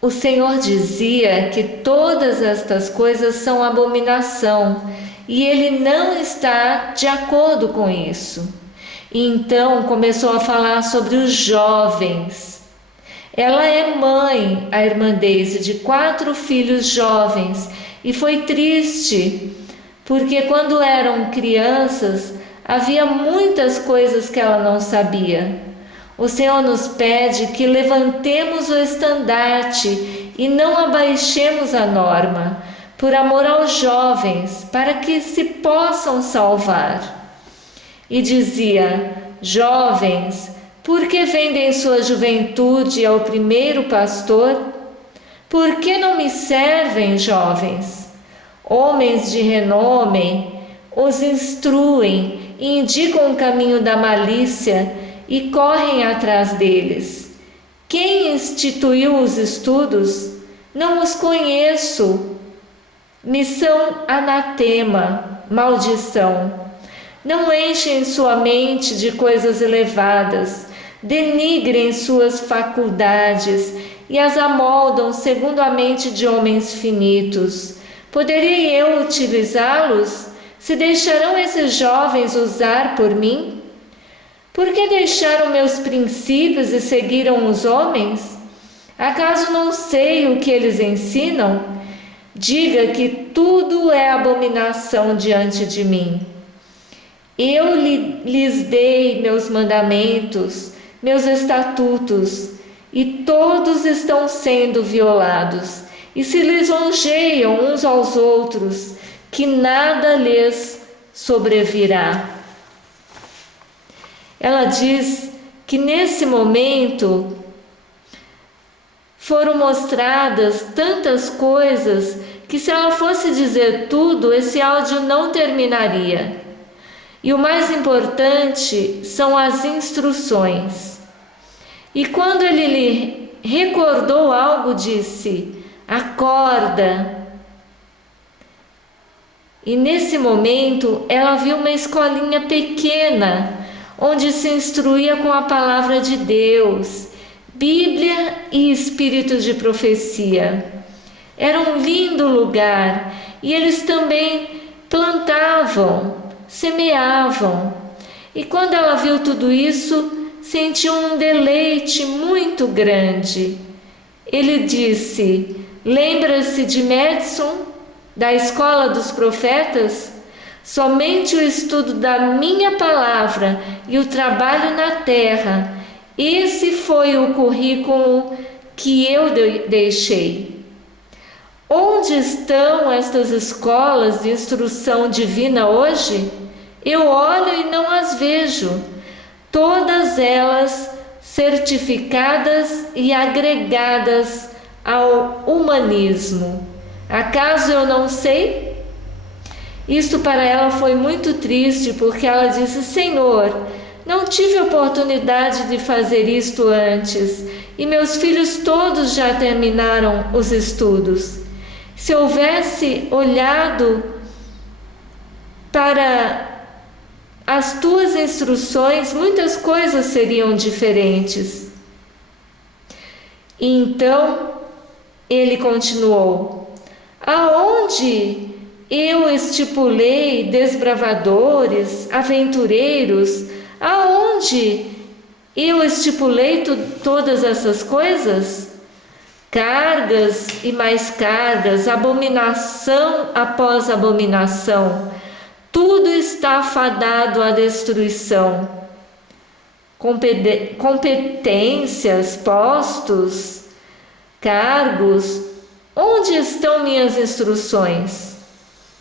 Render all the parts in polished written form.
O Senhor dizia que todas estas coisas são abominação e ele não está de acordo com isso. E então começou a falar sobre os jovens. Ela é mãe, a irmã Deise, de 4 filhos jovens e foi triste porque quando eram crianças havia muitas coisas que ela não sabia. O Senhor nos pede que levantemos o estandarte e não abaixemos a norma, por amor aos jovens, para que se possam salvar. E dizia: jovens, por que vendem sua juventude ao primeiro pastor? Por que não me servem, jovens? Homens de renome os instruem e indicam o caminho da malícia e correm atrás deles. Quem instituiu os estudos? Não os conheço. Me são anatema, maldição. Não enchem sua mente de coisas elevadas, denigrem suas faculdades e as amoldam segundo a mente de homens finitos. Poderei eu utilizá-los? Se deixarão esses jovens usar por mim? Por que deixaram meus princípios e seguiram os homens? Acaso não sei o que eles ensinam? Diga que tudo é abominação diante de mim. Eu lhes dei meus mandamentos, meus estatutos, e todos estão sendo violados, e se lisonjeiam uns aos outros, que nada lhes sobrevirá. Ela diz que nesse momento foram mostradas tantas coisas que, se ela fosse dizer tudo, esse áudio não terminaria. E o mais importante são as instruções. E quando ele lhe recordou algo, disse: acorda. E nesse momento ela viu uma escolinha pequena, onde se instruía com a palavra de Deus, Bíblia e espírito de profecia. Era um lindo lugar e eles também plantavam, semeavam. E quando ela viu tudo isso, sentiu um deleite muito grande. Ele disse: lembra-se de Madison, da escola dos profetas? Somente o estudo da minha palavra e o trabalho na terra, esse foi o currículo que eu deixei. Onde estão estas escolas de instrução divina hoje? Eu olho e não as vejo. Todas elas certificadas e agregadas ao humanismo. Acaso eu não sei? Isto para ela foi muito triste, porque ela disse: Senhor, não tive oportunidade de fazer isto antes, e meus filhos todos já terminaram os estudos. Se eu houvesse olhado para as tuas instruções, muitas coisas seriam diferentes. E então ele continuou: aonde eu estipulei desbravadores, aventureiros, aonde eu estipulei todas essas coisas? Cargas e mais cargas, abominação após abominação, tudo está fadado à destruição. Competências, postos, cargos, onde estão minhas instruções?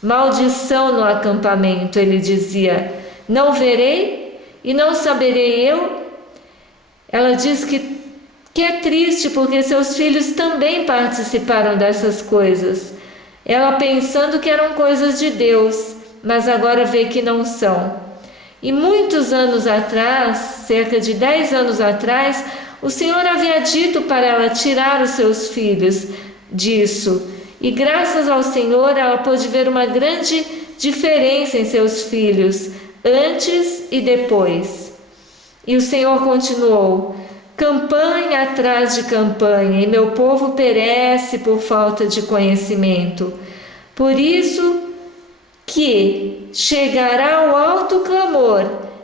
Maldição no acampamento, ele dizia: não verei e não saberei eu? Ela diz que é triste porque seus filhos também participaram dessas coisas. Ela pensando que eram coisas de Deus, mas agora vê que não são. E muitos anos atrás, cerca de 10 anos atrás, o Senhor havia dito para ela tirar os seus filhos disso. E graças ao Senhor ela pôde ver uma grande diferença em seus filhos, antes e depois. E o Senhor continuou: campanha atrás de campanha, e meu povo perece por falta de conhecimento. Por isso que chegará o alto clamor,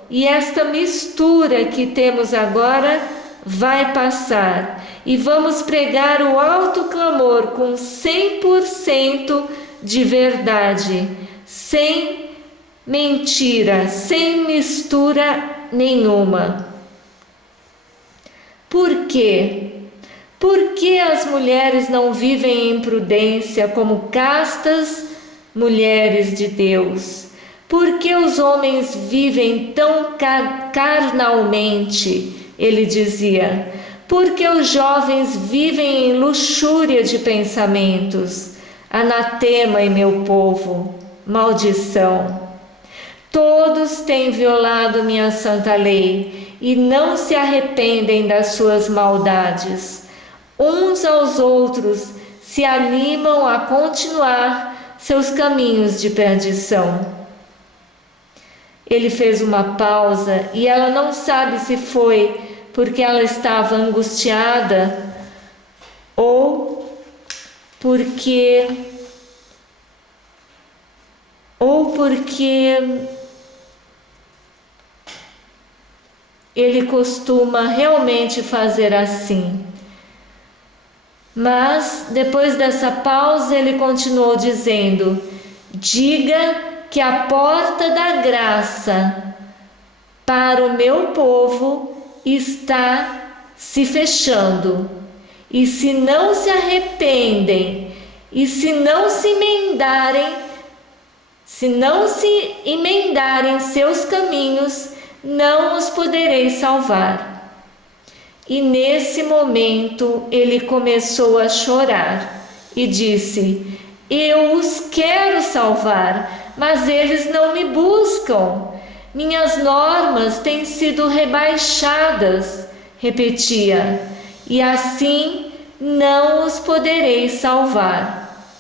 e esta mistura que temos agora vai passar, e vamos pregar o alto clamor com 100% de verdade, sem mentira, sem mistura nenhuma. Por quê? Por que as mulheres não vivem em prudência como castas mulheres de Deus? Por que os homens vivem tão carnalmente? Ele dizia. Por que os jovens vivem em luxúria de pensamentos? Anatema em meu povo, maldição. Todos têm violado minha santa lei e não se arrependem das suas maldades. Uns aos outros se animam a continuar seus caminhos de perdição. Ele fez uma pausa e ela não sabe se foi porque ela estava angustiada ou porque ele costuma realmente fazer assim. Mas, depois dessa pausa, ele continuou dizendo: diga que a porta da graça para o meu povo está se fechando. E se não se arrependem, e se não se emendarem seus caminhos, não os poderei salvar. E nesse momento ele começou a chorar e disse: eu os quero salvar, mas eles não me buscam. Minhas normas têm sido rebaixadas, repetia, e assim não os poderei salvar.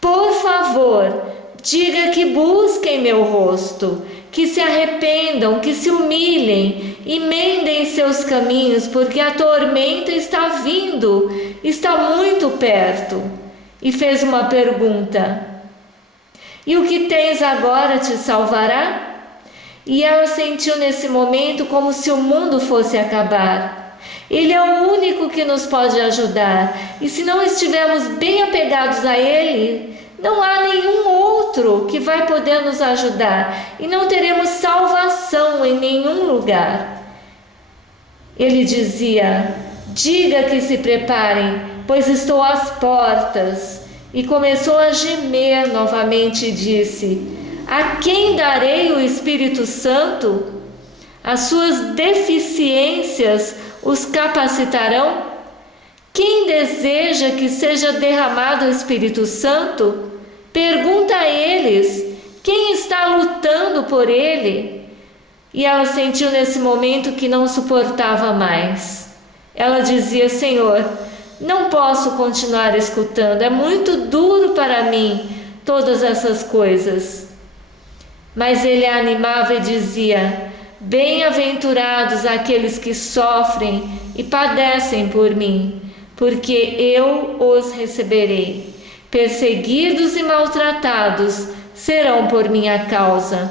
Por favor, diga que busquem meu rosto, que se arrependam, que se humilhem, emendem seus caminhos, porque a tormenta está vindo, está muito perto. E fez uma pergunta: e o que tens agora te salvará? E ela sentiu nesse momento como se o mundo fosse acabar. Ele é o único que nos pode ajudar, e se não estivermos bem apegados a Ele, não há nenhum outro que vai poder nos ajudar, e não teremos salvação em nenhum lugar. Ele dizia: diga que se preparem, pois estou às portas. E começou a gemer novamente e disse: a quem darei o Espírito Santo? As suas deficiências os capacitarão? Quem deseja que seja derramado o Espírito Santo? Pergunta a eles: quem está lutando por ele? E ela sentiu nesse momento que não suportava mais. Ela dizia: Senhor, não posso continuar escutando, é muito duro para mim todas essas coisas. Mas ele a animava e dizia: bem-aventurados aqueles que sofrem e padecem por mim, porque eu os receberei. Perseguidos e maltratados serão por minha causa,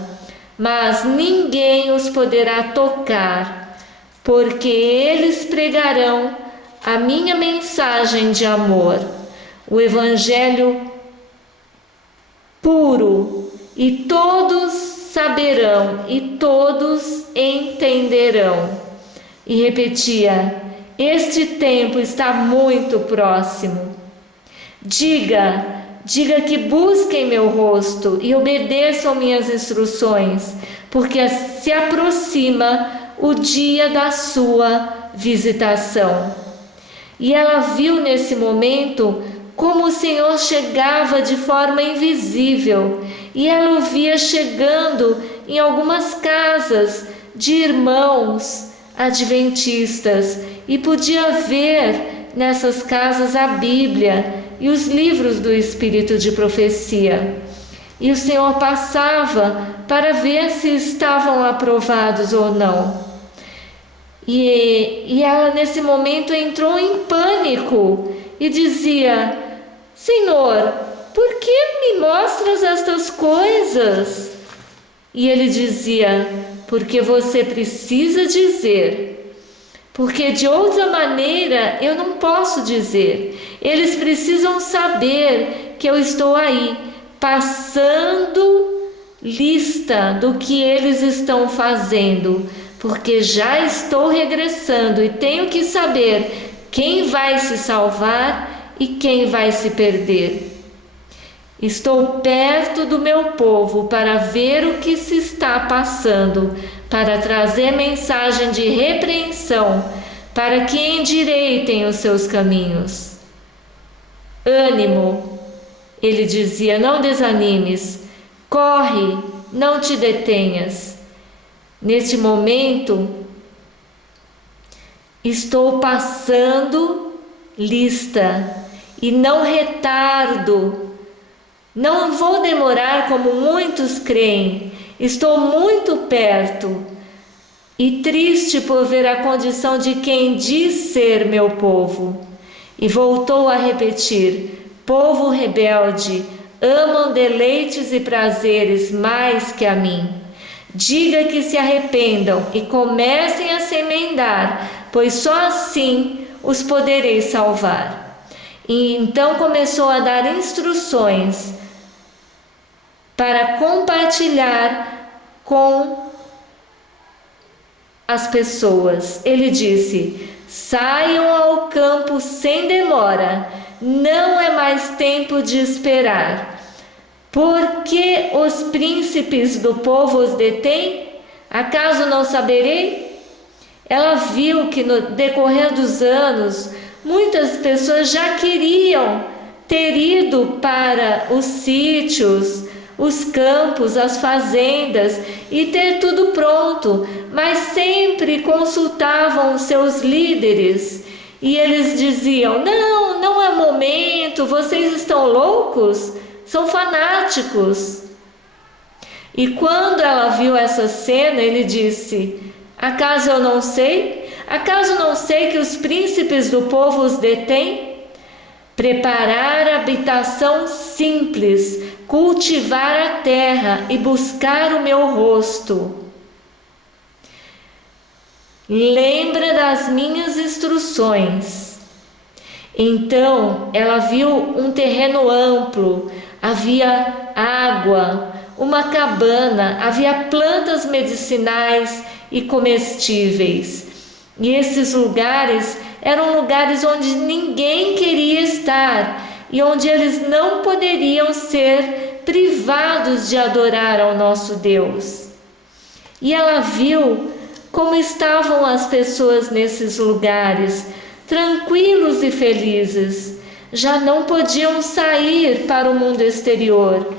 mas ninguém os poderá tocar, porque eles pregarão a minha mensagem de amor, o Evangelho puro, e todos saberão e todos entenderão. E repetia: este tempo está muito próximo. Diga que busquem meu rosto e obedeçam minhas instruções, porque se aproxima o dia da sua visitação. E ela viu nesse momento como o Senhor chegava de forma invisível, e ela o via chegando em algumas casas de irmãos adventistas, e podia ver nessas casas a Bíblia e os livros do Espírito de profecia. E o Senhor passava para ver se estavam aprovados ou não. E ela nesse momento entrou em pânico e dizia: Senhor, por que me mostras estas coisas? E ele dizia: porque você precisa dizer, porque de outra maneira eu não posso dizer. Eles precisam saber que eu estou aí, passando lista do que eles estão fazendo, porque já estou regressando e tenho que saber quem vai se salvar e quem vai se perder. Estou perto do meu povo para ver o que se está passando, para trazer mensagem de repreensão, para que endireitem os seus caminhos. Ânimo, ele dizia, não desanimes, corre, não te detenhas. Neste momento, estou passando lista e não retardo. Não vou demorar como muitos creem. Estou muito perto e triste por ver a condição de quem diz ser meu povo. E voltou a repetir: povo rebelde, amam deleites e prazeres mais que a mim. Diga que se arrependam e comecem a se emendar, pois só assim os poderei salvar. E então começou a dar instruções para compartilhar com as pessoas. Ele disse: saiam ao campo sem demora, não é mais tempo de esperar. Porque os príncipes do povo os detêm? Acaso não saberei? Ela viu que no decorrer dos anos, muitas pessoas já queriam ter ido para os sítios, os campos, as fazendas e ter tudo pronto, mas sempre consultavam seus líderes e eles diziam: não é momento, vocês estão loucos? São fanáticos. E quando ela viu essa cena, ele disse: acaso eu não sei? Acaso não sei que os príncipes do povo os detêm? Preparar habitação simples, cultivar a terra e buscar o meu rosto. Lembra das minhas instruções. Então ela viu um terreno amplo, havia água, uma cabana, havia plantas medicinais e comestíveis. E esses lugares eram lugares onde ninguém queria estar e onde eles não poderiam ser privados de adorar ao nosso Deus. E ela viu como estavam as pessoas nesses lugares, tranquilos e felizes. Já não podiam sair para o mundo exterior,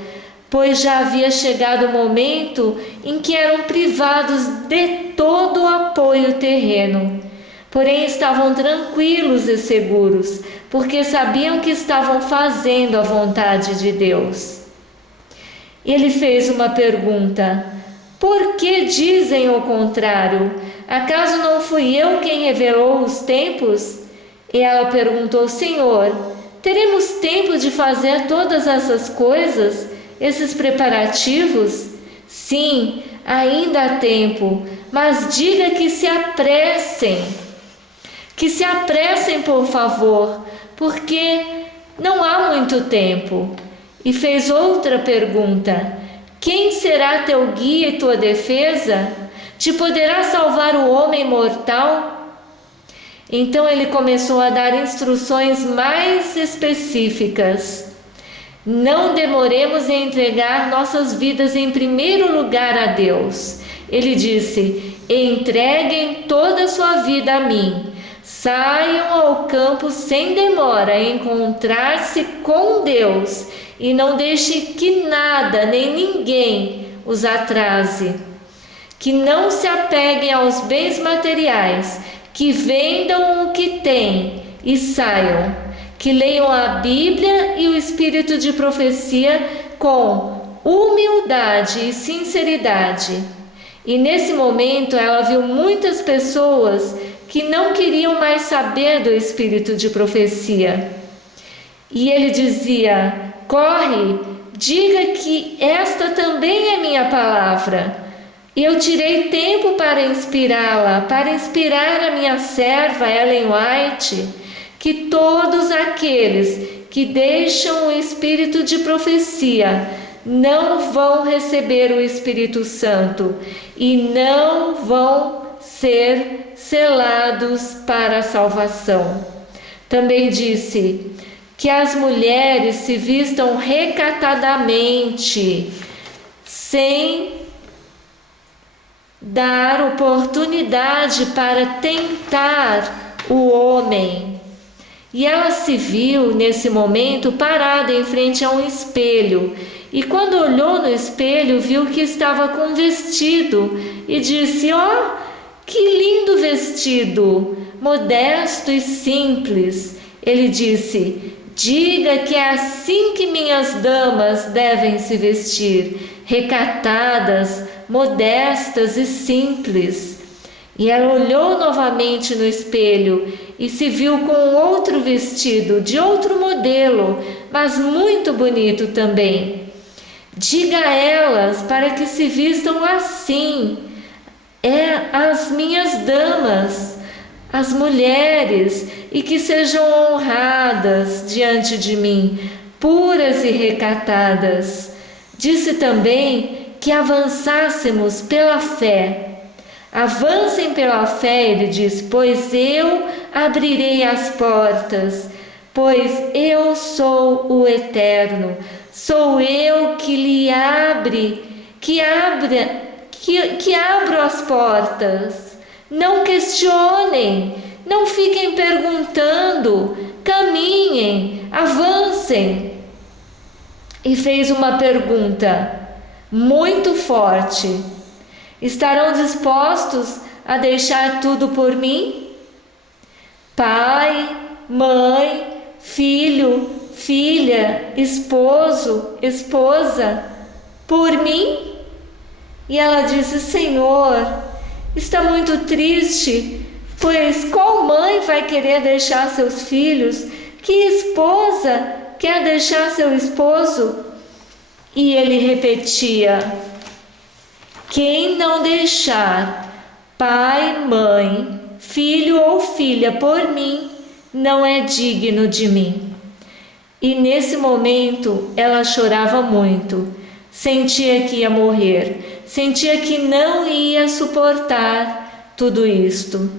pois já havia chegado o momento em que eram privados de todo o apoio terreno. Porém estavam tranquilos e seguros, porque sabiam que estavam fazendo a vontade de Deus. Ele fez uma pergunta: por que dizem o contrário? Acaso não fui eu quem revelou os tempos? E ela perguntou: Senhor, teremos tempo de fazer todas essas coisas, esses preparativos? Sim, ainda há tempo, mas diga que se apressem. Que se apressem, por favor, porque não há muito tempo. E fez outra pergunta: quem será teu guia e tua defesa? Te poderá salvar o homem mortal? Então ele começou a dar instruções mais específicas. Não demoremos em entregar nossas vidas em primeiro lugar a Deus. Ele disse: entreguem toda a sua vida a mim. Saiam ao campo sem demora a encontrar-se com Deus e não deixe que nada nem ninguém os atrase. Que não se apeguem aos bens materiais, que vendam o que têm e saiam. Que leiam a Bíblia e o espírito de profecia com humildade e sinceridade. E nesse momento ela viu muitas pessoas que não queriam mais saber do espírito de profecia. E ele dizia: corre, diga que esta também é minha palavra. E eu tirei tempo para inspirá-la, para inspirar a minha serva Ellen White, que todos aqueles que deixam o espírito de profecia não vão receber o Espírito Santo e não vão ser selados para a salvação. Também disse que as mulheres se vistam recatadamente, sem dar oportunidade para tentar o homem. E ela se viu nesse momento parada em frente a um espelho, e quando olhou no espelho viu que estava com um vestido e disse: ó, que lindo vestido, modesto e simples. Ele disse: diga que é assim que minhas damas devem se vestir, recatadas, modestas e simples. E ela olhou novamente no espelho e se viu com outro vestido, de outro modelo, mas muito bonito também. Diga a elas para que se vistam assim, as minhas damas, as mulheres, e que sejam honradas diante de mim, puras e recatadas. Disse também que avançássemos pela fé. Avancem pela fé, ele diz, pois eu abrirei as portas, pois eu sou o Eterno, sou eu que lhe abro as portas. Não questionem, não fiquem perguntando, caminhem, avancem. E fez uma pergunta muito forte: estarão dispostos a deixar tudo por mim? Pai, mãe, filho, filha, esposo, esposa, por mim? E ela disse: Senhor, está muito triste, pois qual mãe vai querer deixar seus filhos? Que esposa quer deixar seu esposo? E ele repetia: quem não deixar pai, mãe, filho ou filha por mim, não é digno de mim. E nesse momento ela chorava muito, sentia que ia morrer, sentia que não ia suportar tudo isto.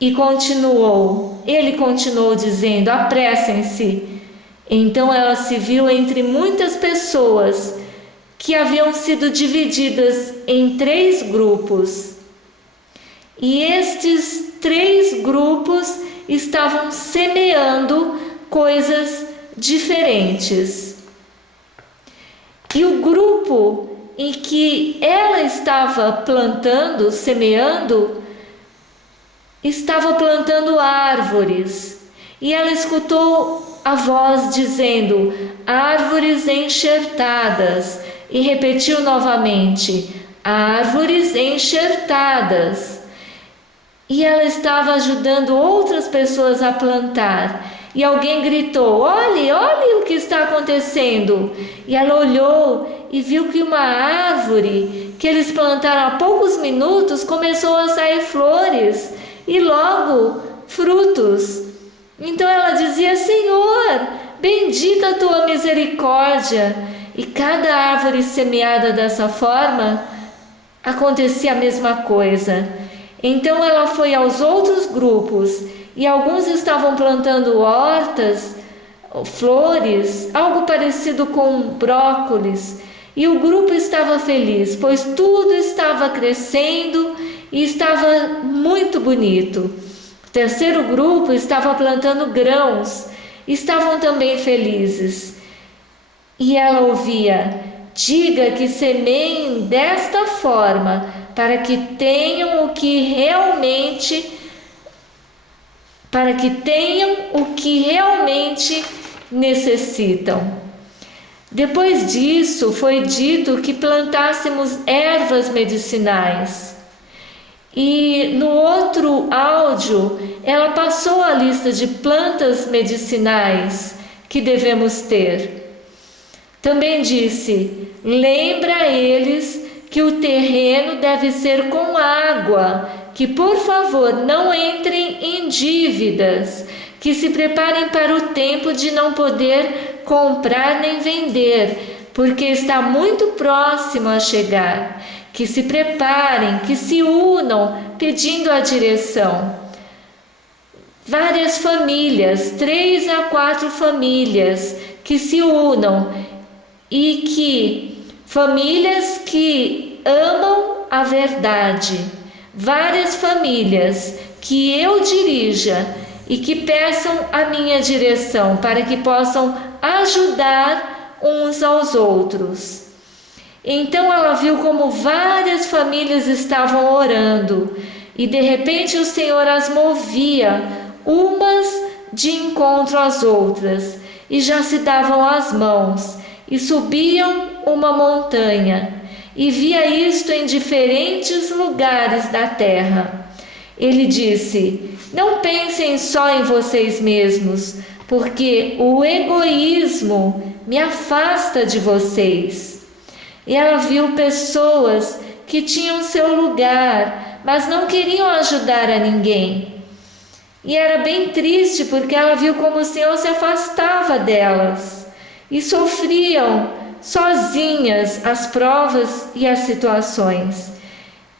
E ele continuou dizendo: apressem-se. Então ela se viu entre muitas pessoas que haviam sido divididas em 3 grupos. E estes 3 grupos estavam semeando coisas diferentes. E o grupo em que ela estava plantando, semeando, estava plantando árvores. E ela escutou a voz dizendo: árvores enxertadas. E repetiu novamente: árvores enxertadas. E ela estava ajudando outras pessoas a plantar. E alguém gritou: olhe o que está acontecendo. E ela olhou e viu que uma árvore que eles plantaram há poucos minutos começou a sair flores e logo frutos. Então ela dizia: Senhor, bendita a tua misericórdia. E cada árvore semeada dessa forma, acontecia a mesma coisa. Então ela foi aos outros grupos, e alguns estavam plantando hortas, flores, algo parecido com brócolis, e o grupo estava feliz, pois tudo estava crescendo e estava muito bonito. O terceiro grupo estava plantando grãos, estavam também felizes. E ela ouvia: diga que semeiem desta forma, para que tenham o que realmente necessitam. Depois disso, foi dito que plantássemos ervas medicinais. E no outro áudio, ela passou a lista de plantas medicinais que devemos ter. Também disse: lembra eles que o terreno deve ser com água, que por favor não entrem em dívidas, que se preparem para o tempo de não poder comprar nem vender, porque está muito próximo a chegar. Que se preparem, que se unam, pedindo a direção. Várias famílias, 3 a 4 famílias que se unam, e que famílias que amam a verdade, várias famílias que eu dirija e que peçam a minha direção para que possam ajudar uns aos outros. Então ela viu como várias famílias estavam orando e de repente o Senhor as movia, umas de encontro às outras, e já se davam as mãos e subiam uma montanha, e via isto em diferentes lugares da terra. Ele disse: não pensem só em vocês mesmos, porque o egoísmo me afasta de vocês. E ela viu pessoas que tinham seu lugar, mas não queriam ajudar a ninguém. E era bem triste, porque ela viu como o Senhor se afastava delas e sofriam sozinhas as provas e as situações.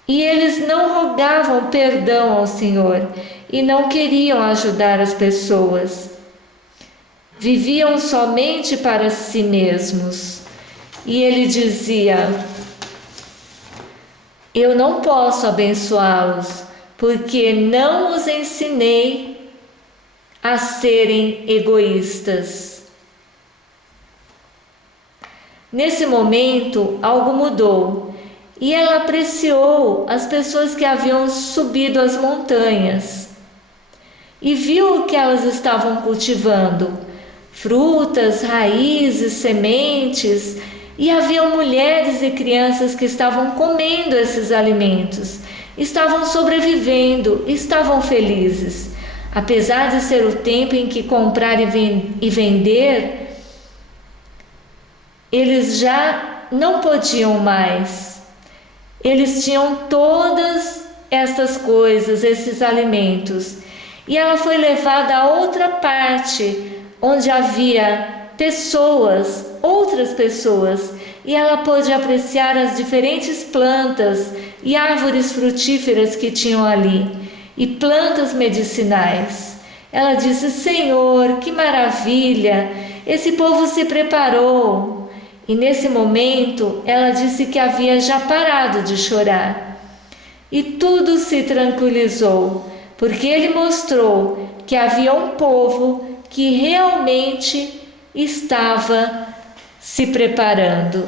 E eles não rogavam perdão ao Senhor e não queriam ajudar as pessoas. Viviam somente para si mesmos. E ele dizia: eu não posso abençoá-los, porque não os ensinei a serem egoístas. Nesse momento, algo mudou, e ela apreciou as pessoas que haviam subido as montanhas e viu o que elas estavam cultivando: frutas, raízes, sementes. E haviam mulheres e crianças que estavam comendo esses alimentos, estavam sobrevivendo, estavam felizes. Apesar de ser o tempo em que comprar e vender, eles já não podiam mais. Eles tinham todas essas coisas, esses alimentos. E ela foi levada a outra parte, onde havia pessoas, outras pessoas, e ela pôde apreciar as diferentes plantas e árvores frutíferas que tinham ali, e plantas medicinais. Ela disse: Senhor, que maravilha, esse povo se preparou. E nesse momento ela disse que havia já parado de chorar. E tudo se tranquilizou, porque ele mostrou que havia um povo que realmente estava se preparando.